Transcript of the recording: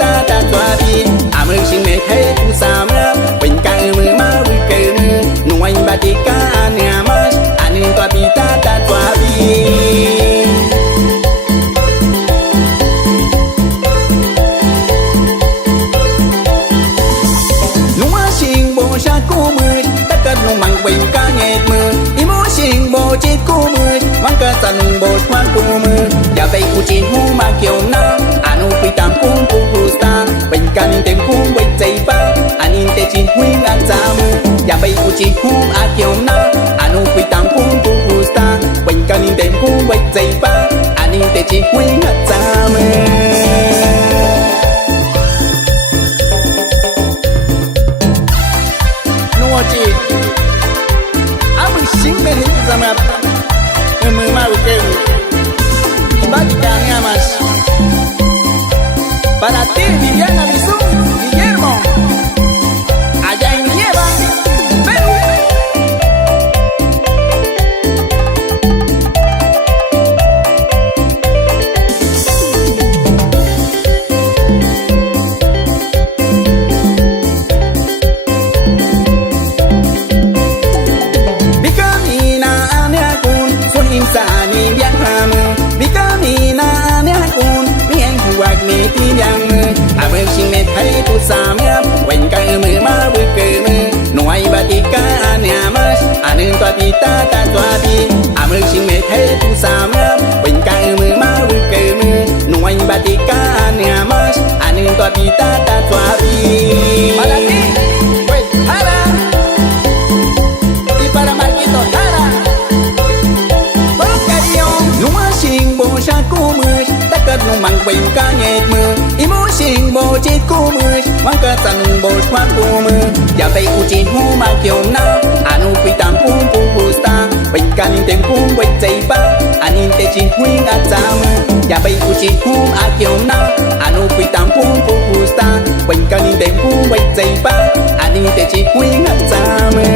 ta ta tua bi à mưa xin mẹ thấy tu sa mưa bình ca mưa ma vui cười mưa nuôi ba đi ca anh à mas anh tua bi ta ta tua bi sa cô mười tất cả nung măng bình ca nhẹ mưa imo xin bộ chết cô mười măng ca sa nung bộ hoa cô mưa ya bay cô chỉ hu ma kiều na anu pi tam cung cô cô sta bình ca nín tem cung quay chạy ba anh nín te chỉ hui ngàn cha mưa ya bay cô chỉ hu a kiều na anu pi tam cung cô cô sta bình ca nín tem cung quay chạy ba anh nín te chỉ hui ngàn cha mưa Sama mau que básica más para ti Viviana Bisú Guillermo allá en Nieva Perú Sani biang hamu bikamina ne kun biang huak ni ti biang mu abe sing me thai tu samya wen ka mu ma bu ke mu noi ba ti ka ne mas anu tua ti ta ta tua ti abe sing me thai tu samya wen ka mu ma bu ke mu noi ba ti ka ne mas anu tua ti ta ta tua ti para ti pues para y para Marquito Jara sa cô mười tất cả nung măng bình ca nhẹ mưa imo xin bộ chết cô mười măng ca sa nung bộ hoa cô mưa ya bay cô chỉ hu ma kiều na anu pi tam cung cô cô sta bình ca nín tem cung quay chạy ba anh nín te chỉ hui ngàn cha mưa ya bay cô chỉ hu a kiều na anu pi tam cung cô cô sta bình ca nín tem cung quay chạy ba anh nín te chỉ hui ngàn cha mưa.